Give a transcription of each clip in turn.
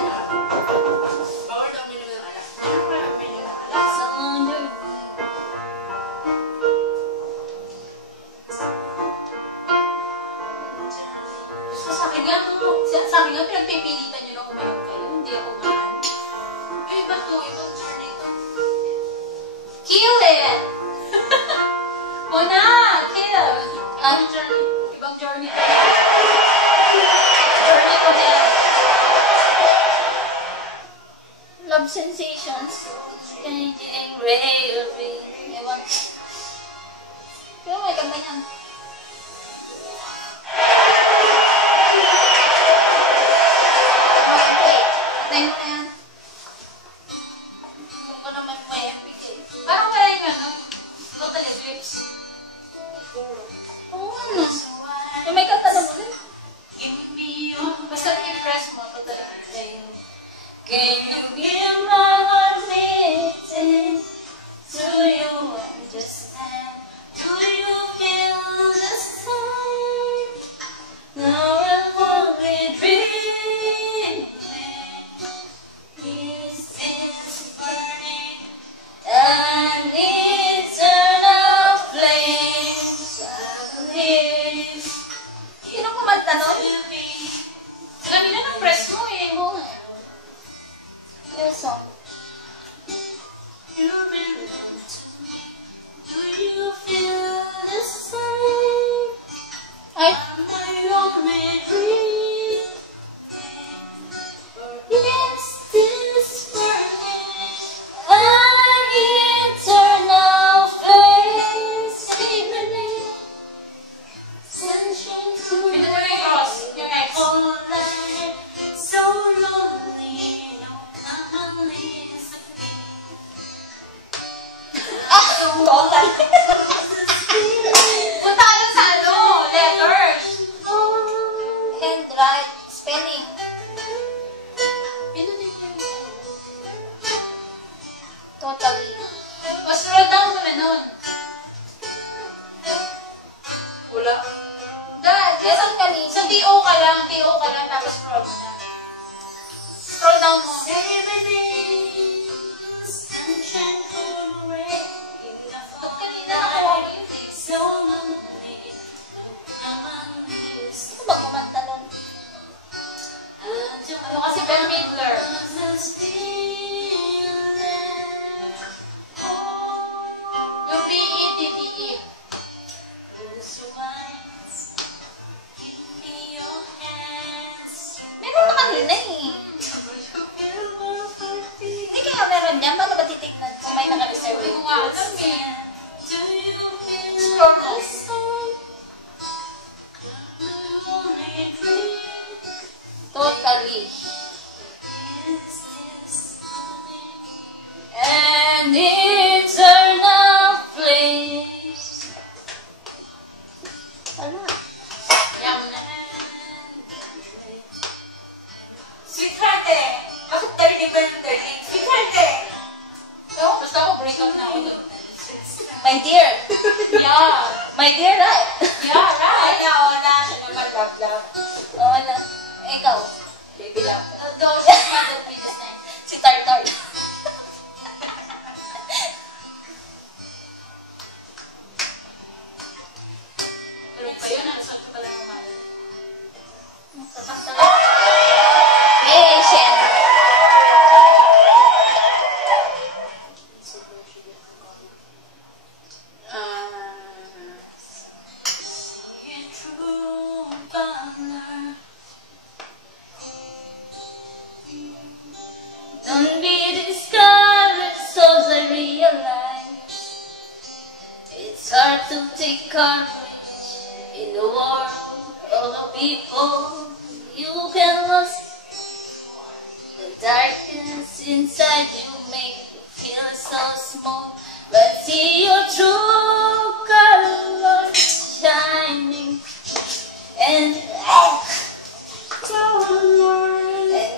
Bawal daw minum ng alak. Ano ba ang minum ng alak? Someone you So, sa akin nga, pinagpipilitan nyo na uminom kayo. Hindi ako gaan. Iba to, ibang journey to. Kill it! Muna! Kill! Ibang journey to. Journey ko yan. love sensations. Changing railway. Ewan. Pero may kanta yan. Okay. Patay mo na yan. Kung ko naman may MPK. Parang wala yung ano. Total Eclipse. Oo, ano? Yung may kanta naman eh. Basta i-press mo. Total Eclipse. Can you give my heart missing to you just now? Do you feel the same? Now I'm only dreaming. Is this burning an eternal flame? I believe. Sino kumanta nun? Kanina nang press mo eh. Oo nga. Yung song. You really Do you feel the same? Ay, my only dream. yes, this burning an eternal flame. Say my name. Sunshine through Pindot mo yung cross. Yung X. All night, so lonely, no company is a thing. total. Punta ka dun sa ano, letters. And right spelling. Pindutin mo yun. Totally. O, scroll down mo na nun. Wala. Lesson kanina. So, TO ka lang, tapos scroll mo na. Scroll down mo. Say my name, sunshine through the rain. Ba't kanina nakuha mo yun eh? So lonely, no company is Ano ba kumanta nun? Ano kasi Ben Midler? Yung B-E-T-T-E. Meron na kanina eh. Hindi kaya meron yan. Paano ba titignan kung may naka-reserve? Hindi ko nga alam eh. Scroll mo. Totally. And eternal flames. Wala. Yan mo na. Sweetheart eh! Bakit 30 ba yung 30? Sweetheart eh! So, basta ako break up na ako dun. My dear. Yeah. My dear, right? Yeah, right. Una, siya naman love. Oo na. Ikaw. Baby love. Those is not that we just name. Si Tartar. Pero pa yun, nakasal ko pala ng mahal. Kakanta lang. Hey, shit. Don't be discouraged, so I realize it's hard to take courage in the world of people. You can lose the darkness inside you, make you feel so small. But see your true colors shining, and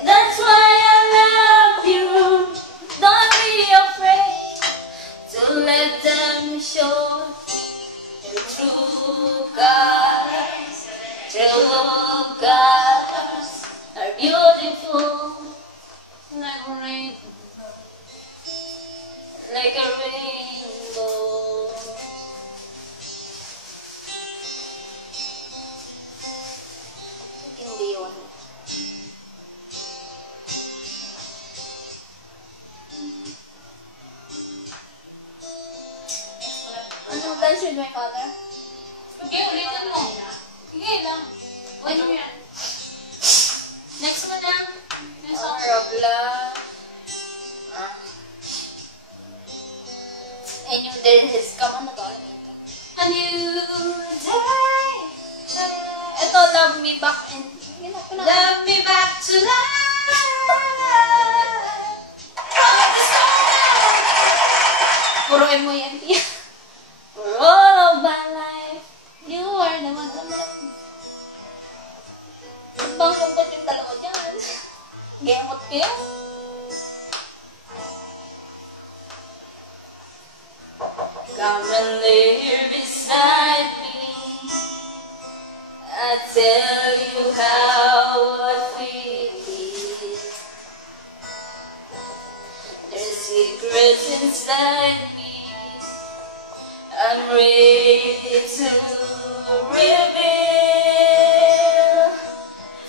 that's why I love you. Don't be afraid to let them show your true colors. True colors are beautiful. Like a rain. Like a rainbow. Hindi yun. Ano ba should my father? Okay, ulitin mo. Sige lang. Wait mo yan. Next mo na. Yung song. Honor of love. And yung there has come, ano to? A new day. Ito, love me back and... Love me back to life. Puro MOMP. For all of my life, you are the one to love. Bang lungkot yung dalawa niyan. Gemot kayo. Come and lay here beside me. I tell you how I feel. There's secrets inside me. I'm ready to reveal.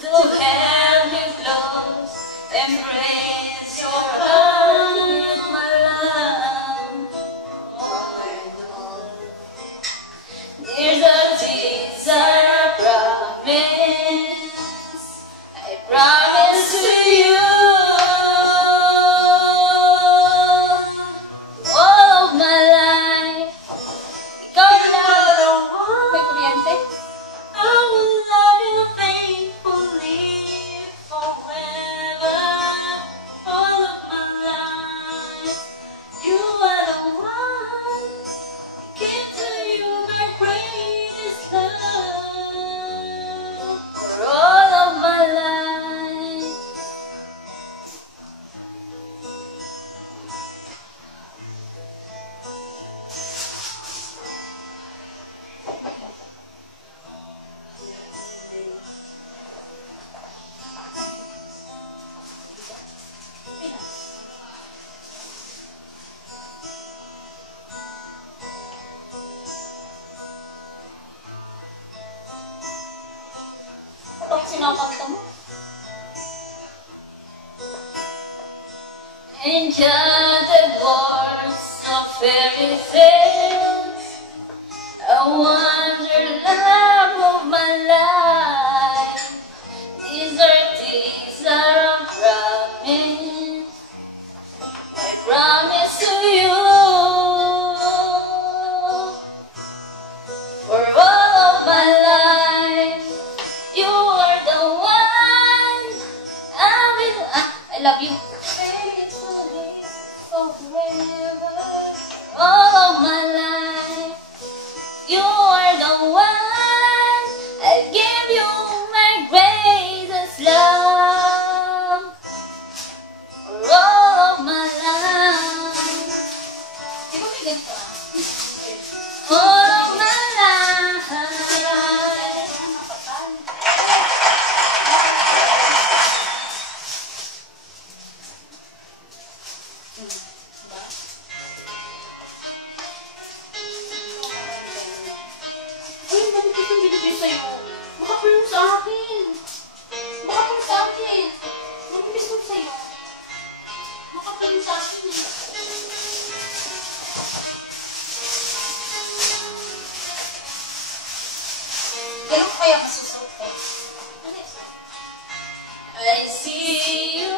To have you close, embrace your heart, my love. There's a desire, I promise to you. All of my life, ikaw lang. May kuryente. I will love you faithfully forever. All of my life, you are the one. Give to you my greatest love. For all of my life. Pag sinakanta mo. Enchanted words of fairy tales, a wonderland of my life. These are things that I promise, I promise to you. For all of my life, you are the one. I love you. Faithfully forever. All of my life, you are the one. I give you my greatest love. For all of my life, Di ba may ganito ah? all of my life. Uy, bakit itong binibigay sa'yo? Baka pa yung sa akin. Baka pa yung sa akin. Mabilis mo sa'yo. Baka pa yung sa akin eh. Ganun ko kaya masusuot ko? I see you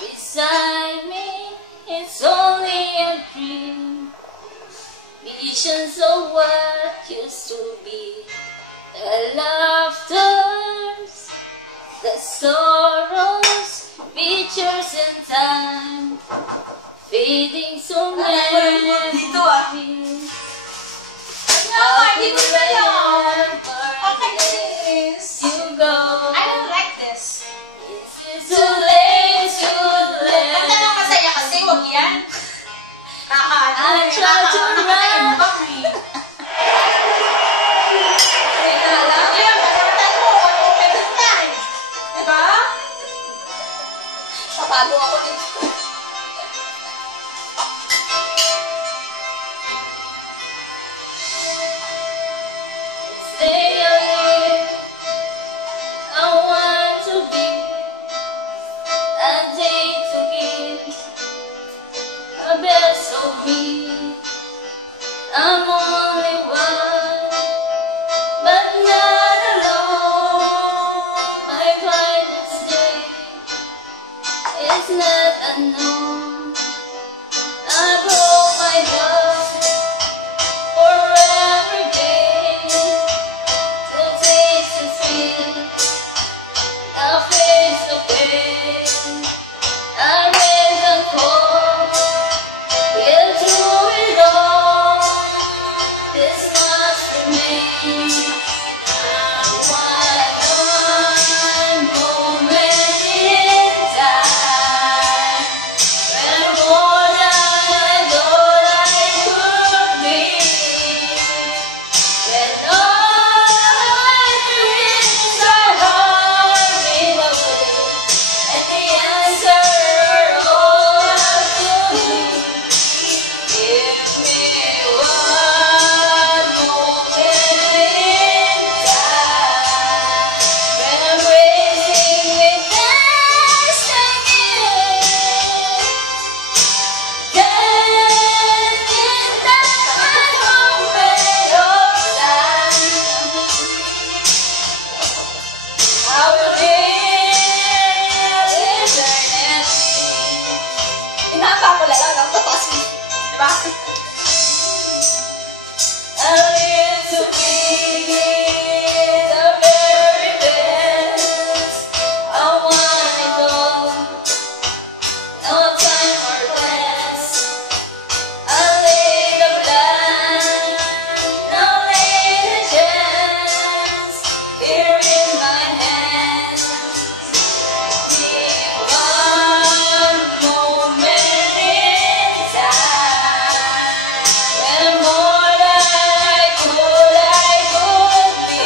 beside me. It's only a dream. Visions of what used to be. The laughters, the sorrows, pictures in time, fading so dito ah. Dito na yun. Okay, sis. You go. I don't like this. It's too late, too late. Ba't naman masaya kasi? Huwag yan. I try to run. Nakatago ako dito. Stay away. I want to be a day to give a best of me. I'm only one, but not alone. My brightest day is not unknown. I broke my heart for every day to taste and feel. I face the pain. I raise the cold. Get through it all. This must remain. One moment in time, when I'm more than I thought I could be. When all my dreams are hurrying away, and the answer all has to be. Give me one moment in time, when I'm racing with destiny. Then in that my moment of time, I will live eternity. Hinapa ko lang ng tapas mo. Diba? I live to be the very best. I want it all, no time or less. I lay the blind, no later chance. Here in my hands, give one moment in time, when more than I could be.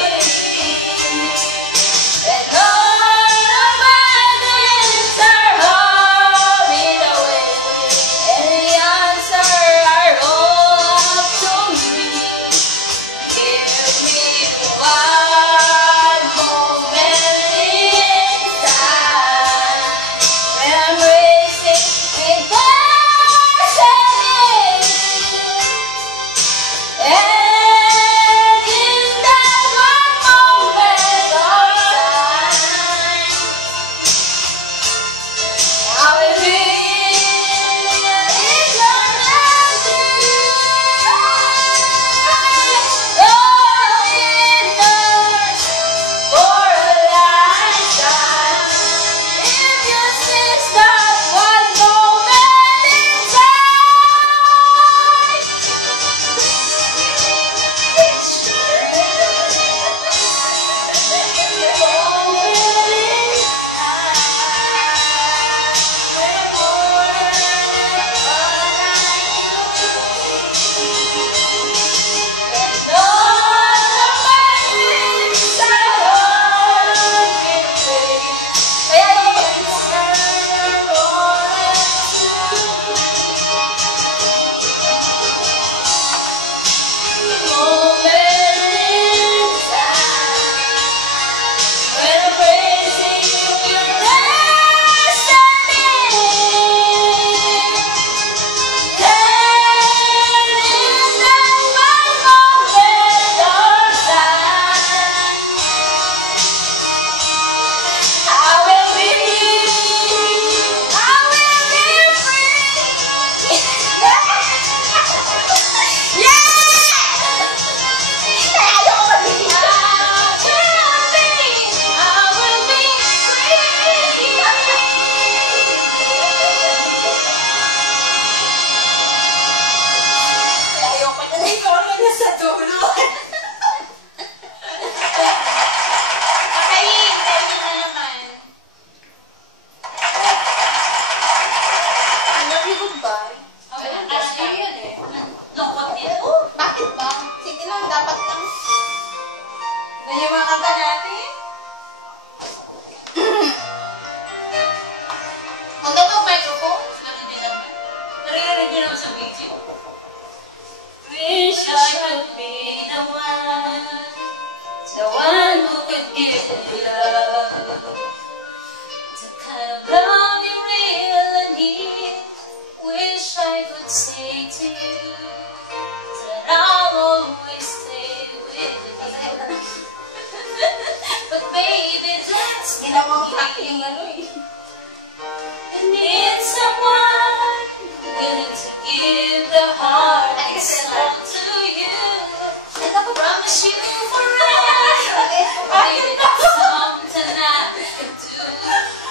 something I could do.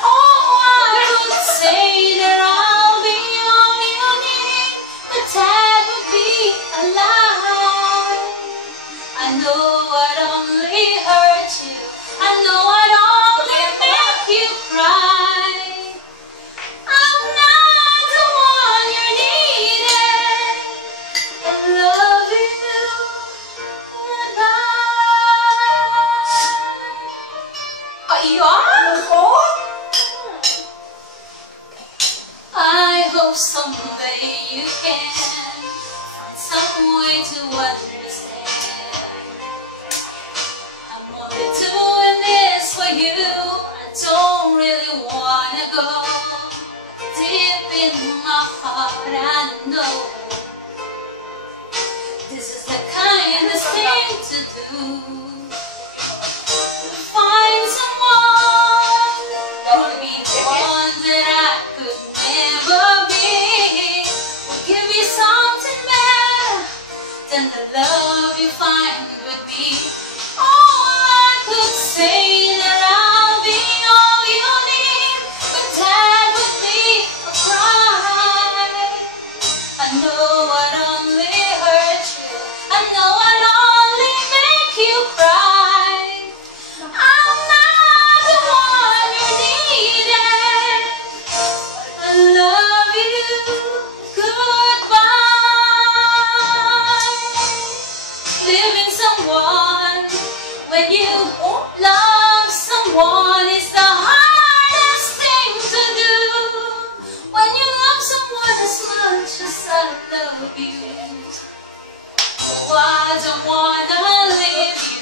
Oh, I would say that I'll be all you need, but that would be a lie. I know I'd only hurt you. I know I'd only make you cry. I'm not the one you needed. I love you. I hope someday you can find some way to understand. I'm only doing this for you. I don't really wanna go deep in my heart. I know this is the kindest thing to do. Find someone that would be the one that I could never be. Will give you something better than the love you find with me. Oh, I could say that I'll be all you need, but that would be a cry. I know I'd only hurt you. I know I'd only make you cry. I'm not the one you needed. I love you. Goodbye. Living someone when you love someone is the hardest thing to do. When you love someone as much as I love you. Oh, I don't wanna leave you.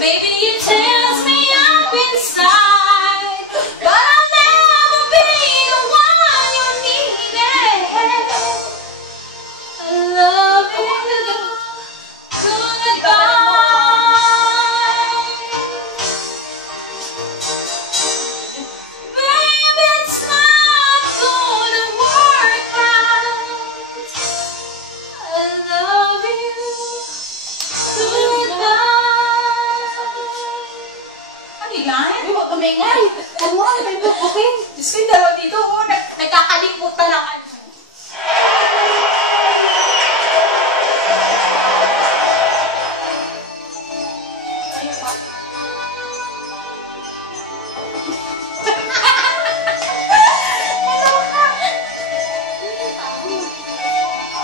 Maybe it tears me up inside, but I'll never be the one you needed. I love you. Goodbye. Baby, it's not gonna work out. I love you. Goodbye. Ano yan? Uy, huwag kamingay. Huwag mo kami may bubukin. Diyos ko yung dalawa dito, nagkakalimutan ng ano.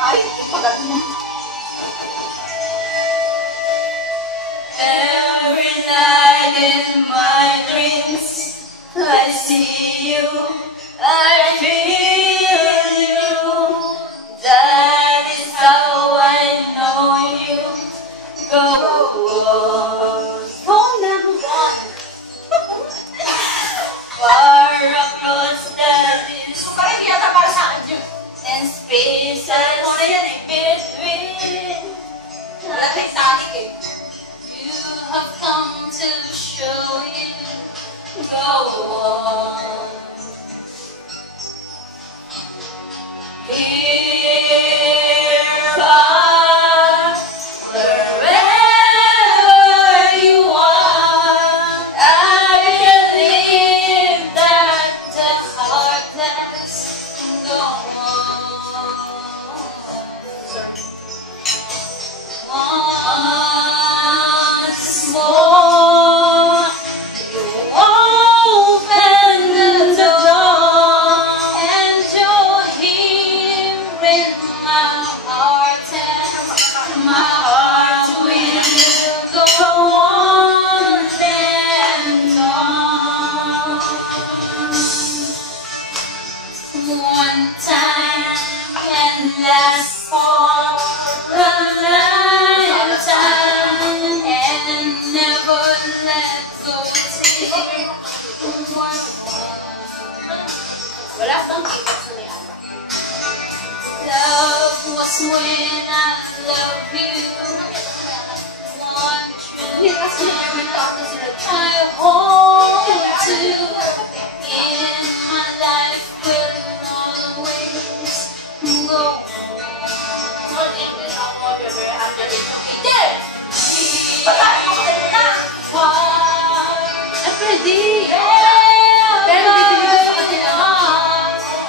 Ay, pagat mo. Every night in my dreams, I see you, I feel you. That is how I know you. Go on, far across the distance Parang hindi yata para sa akin yun. and spaces between. Wala Titanic eh. You have come to show you. Go on. Here are wherever you are. I believe that the heart has gone once more. You open the door and you're here in my heart, and my heart will go on and on. One time can last for a lifetime and never let go till one. Wala siyang ticket sa niya. Love was when I love you. One Hindi true kasi naman ako sila. I hold to in my life will always go on. Hindi! Patay mo ka na! Why Hindi. Pero bibili ko sa kanila.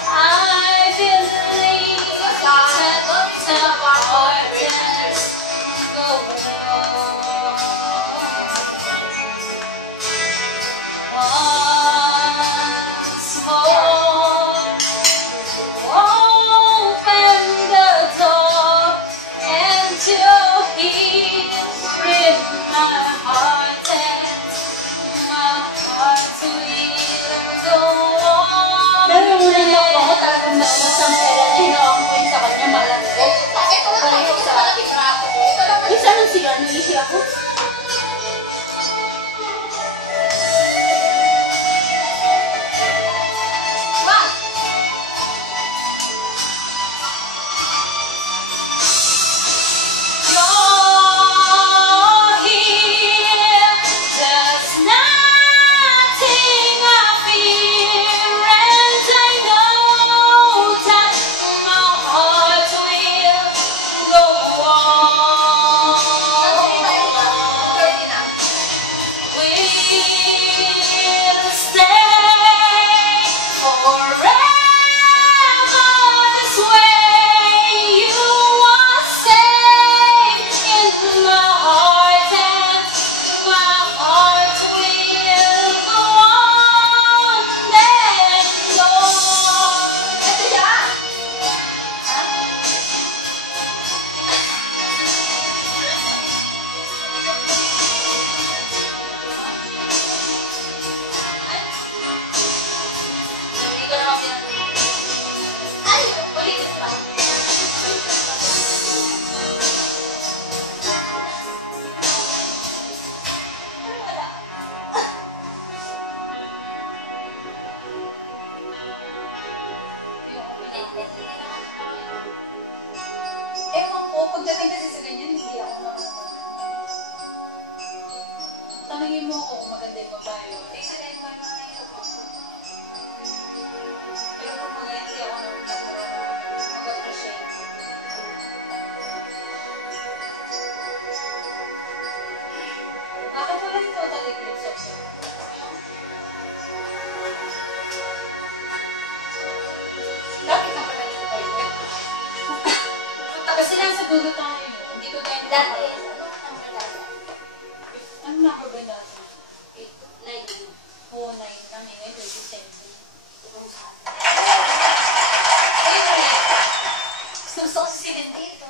I believe that the heart is going on. Once more, open the door and to hear my heart and my heart will go on. Pero yung unang nakuha ko talagang masang pera na hinawa ko yun sa kanya malaki. Ito lang tayo. Ito lang pinrako. Ito lang. Yung saan sila? Nalisi ako? Wag! You're here, there's nothing I fear, and I know that my heart will go on. We'll stay forever this way. You are safe in my heart, and my heart will go on and on. Ito yan. Hindi ko naman pinag- Ay! Ulitin pa. Ewan ko, pagdating kasi sa ganyan, hindi ako tanungin mo ako kung maganda yung babae. Eh, sa dahil mo naman na yun. Pero kung magaling siya ako mag-appreciate. Bakit wala yung total eclipse of the Bakit na pala yung toilet? kasi nasa dulo tayo. Hindi ko dahil Dati, ano ang dati? ano number ba natin? 9. 4, 9 lang eh. 27. Ibang sa atin. Wait, Gusto ko si Steven dito.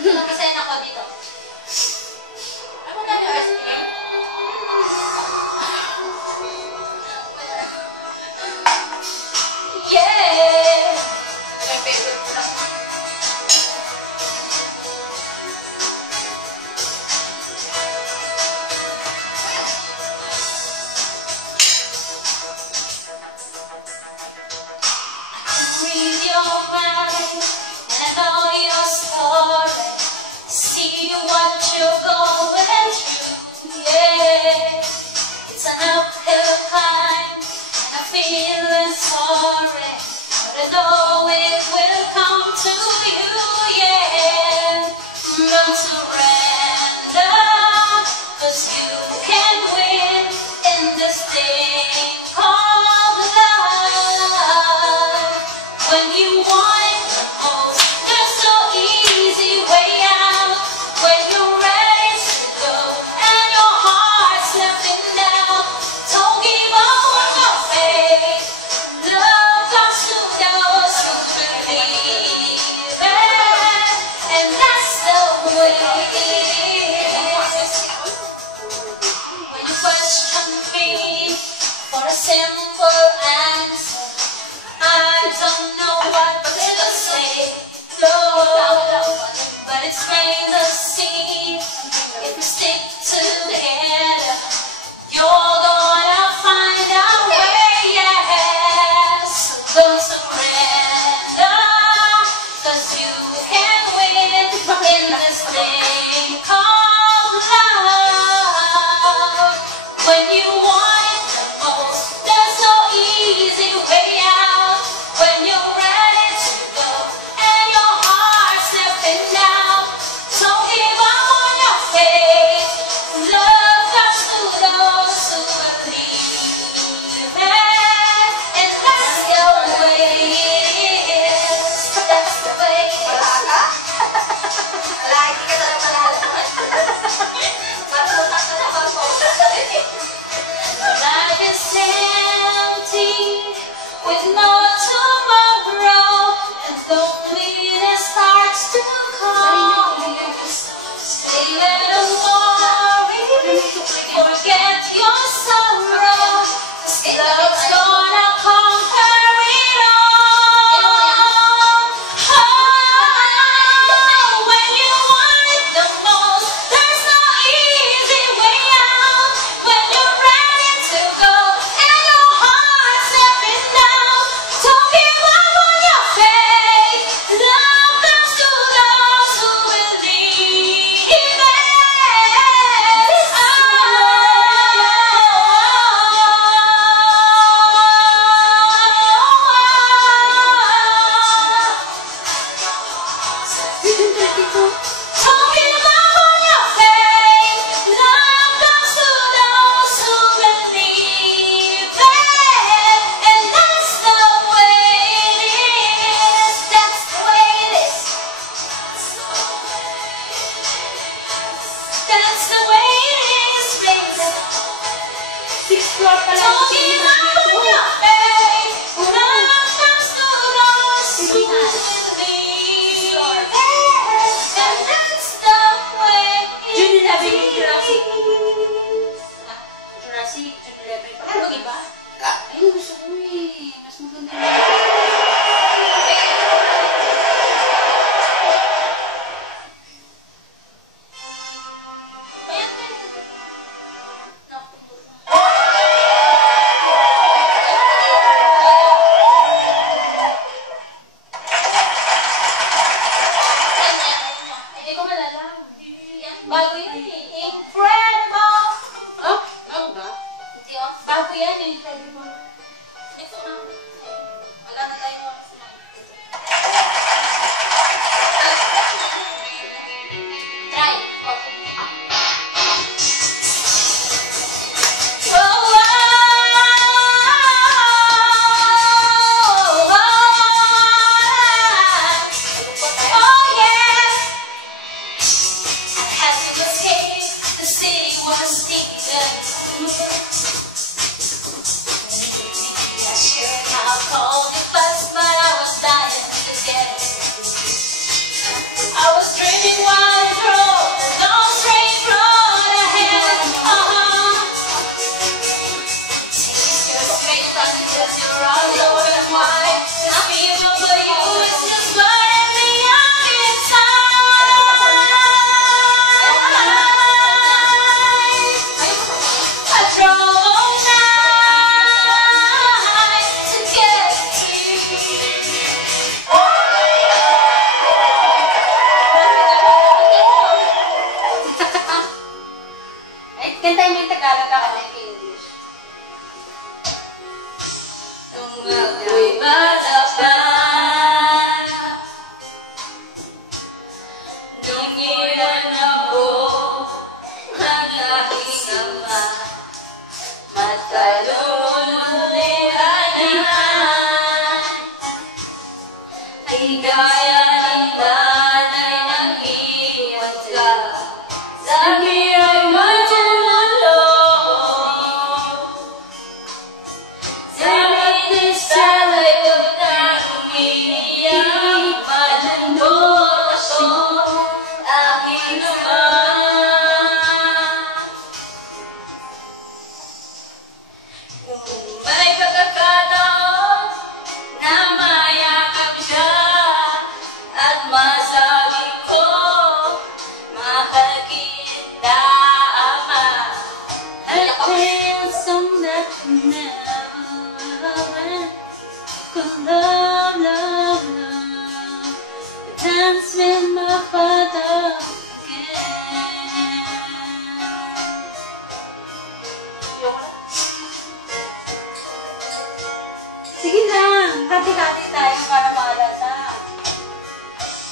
nakasayan ako dito. Ako na yung SPM. Yeah! My favorite ko na. Read your mind and I know your story. See what you're going through. Yeah, it's an uphill climb and I'm feeling sorry, but I know it will come to you. Yeah, don't surrender, 'cause you can win in this thing called love. When you want it the most, there's no easy way out. When you're ready to go and your heart's slipping down, don't give up on your faith. Love comes to those who believe it, and that's the way. When you question me for a simple answer, I don't know what to say, no, but it's plain to see. If we stick together, you're gonna find a way, yes. So don't surrender, 'cause you can win in this thing called love. When you want it the most, there's no easy way out. When you're ready to go and your heart's slipping down, don't give up on your faith. Love's gonna conquer it all. When you want it the most, there's no easy way out. When you're ready to go and your heart's stepping down, don't give up on your faith. Love comes to those who believe it. Don't give up on your faith. Love comes to those who believe it. And that's the way it is. That's the way it is. That's the way it is, baby. 6th floor pa lang. Don't give up on your faith. Love comes to those who believe it. And that's the way June it 11 yung Jurassic. is. Jurassic, June 11 pa. Ano iba? Ayun, gusto ko eh. Mas maganda yun. Hindi ko malalang. Bago yan eh. Incredible! Oh, ano ba? Hindi oh. Bago yan eh. Incredible. Next na. Wala na tayong mga sinabi. Try. Oh yeah. Had to escape. The city was needed. I shared how cold it was, but I was dying to death. I was dreaming while I drove the long straight road ahead. Taste your face because you're all over and wide. I feel for you, it's just burning me up inside. I drove all night to get Ay, kantayin mo yung Tagalog ka kasi English. Nung ako'y bata, nung ilan ako ang aking ama, matalunihan ay gaya ng nanay ng iwan ka sa hirap matumulo. Sabi ni Salay ko na umiiyak, malungkot ako, aking ama. Kung may pagkakataon na mayakap siya at masabi ko, mahal kita, ama. I play a song that never went. Could love, love, love. Dance with my father again. Sige lang, hati-hati tayo para maalala.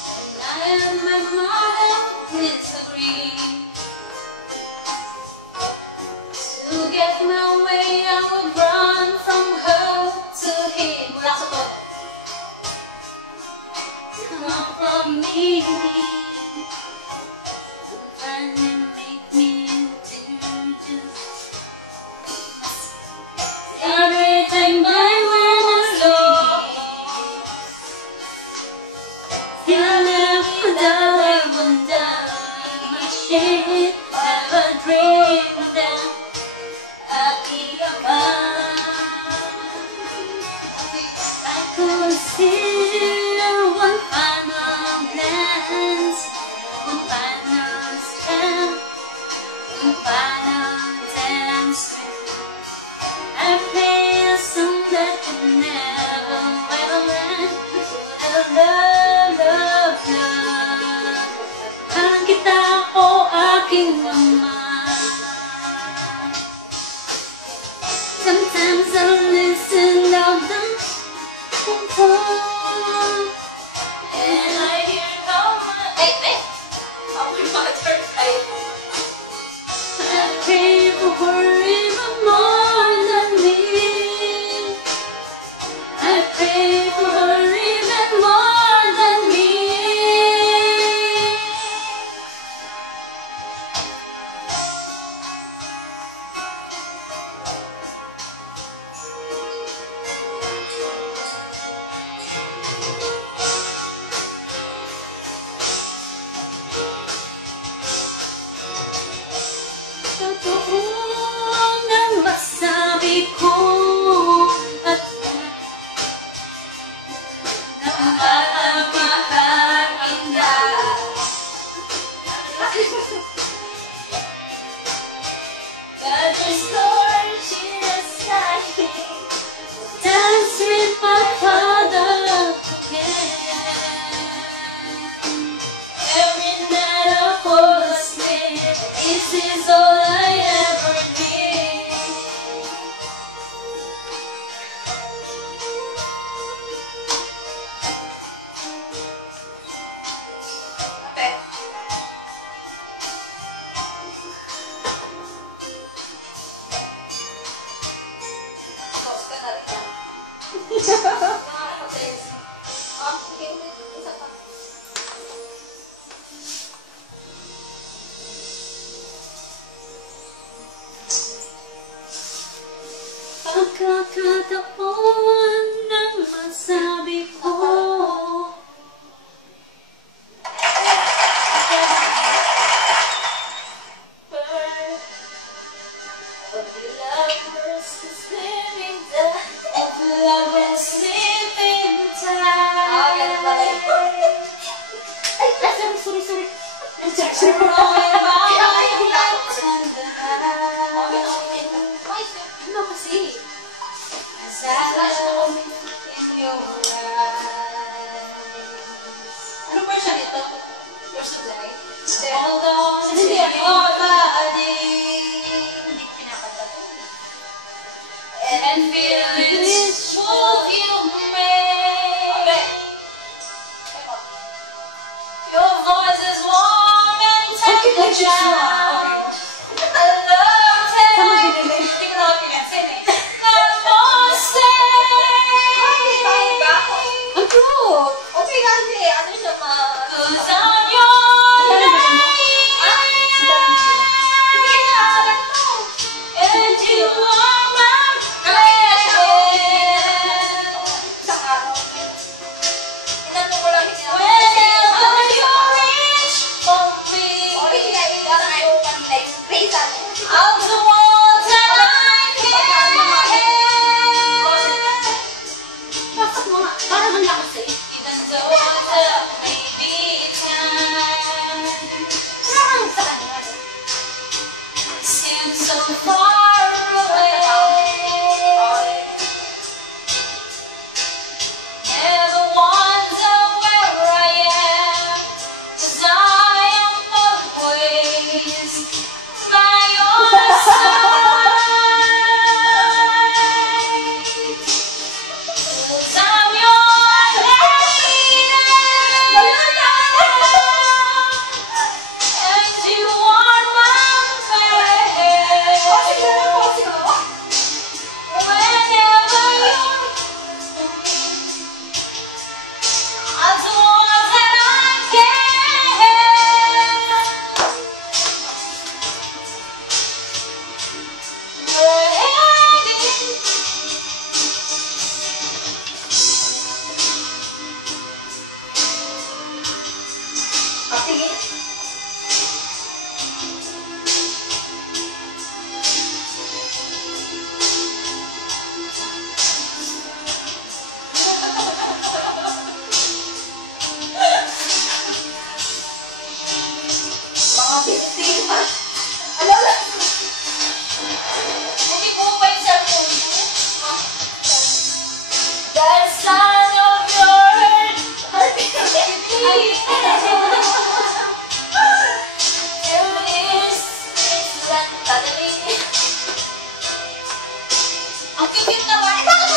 And I and my mother disagree. To get my way, I would run from her to him. Mula sa to. Come from me. And you make me do just everything my when I'm lost. You'll never die, wonder my shit. Never dreamed that Aking ama. that could never, ever end. Love, love, love. Parang kita o aking mama. Sometimes I listen out the phone, and I hear how much. Hey! Oh my mother, I pray for her even more than me. I pray for her even more than me. Totoo nang masabi ko at mahal kita. God restore Shirasai. Dance with my father again. Every night I fall asleep. This is all I ever need. Okay. Tapos ka na rin. Okay, isa pa. Pagkakataon nang masabi ko of lovers sleeping time, of lovers sleeping time. Ay, sorry. Sorry about my life and the high. Ano kasi? As I look in your eyes. Ano version ito? Your supply? Hold on to Hindi your ako. body Hindi pinakanta to. and feel its perfume. Your voice is warm and temperature. I love telling you. Hindi ko na pinansin eh. Come on, stay. Ang cute! Okay kasi, ano siya ma... 'Cause I'm your Hindi na, and you are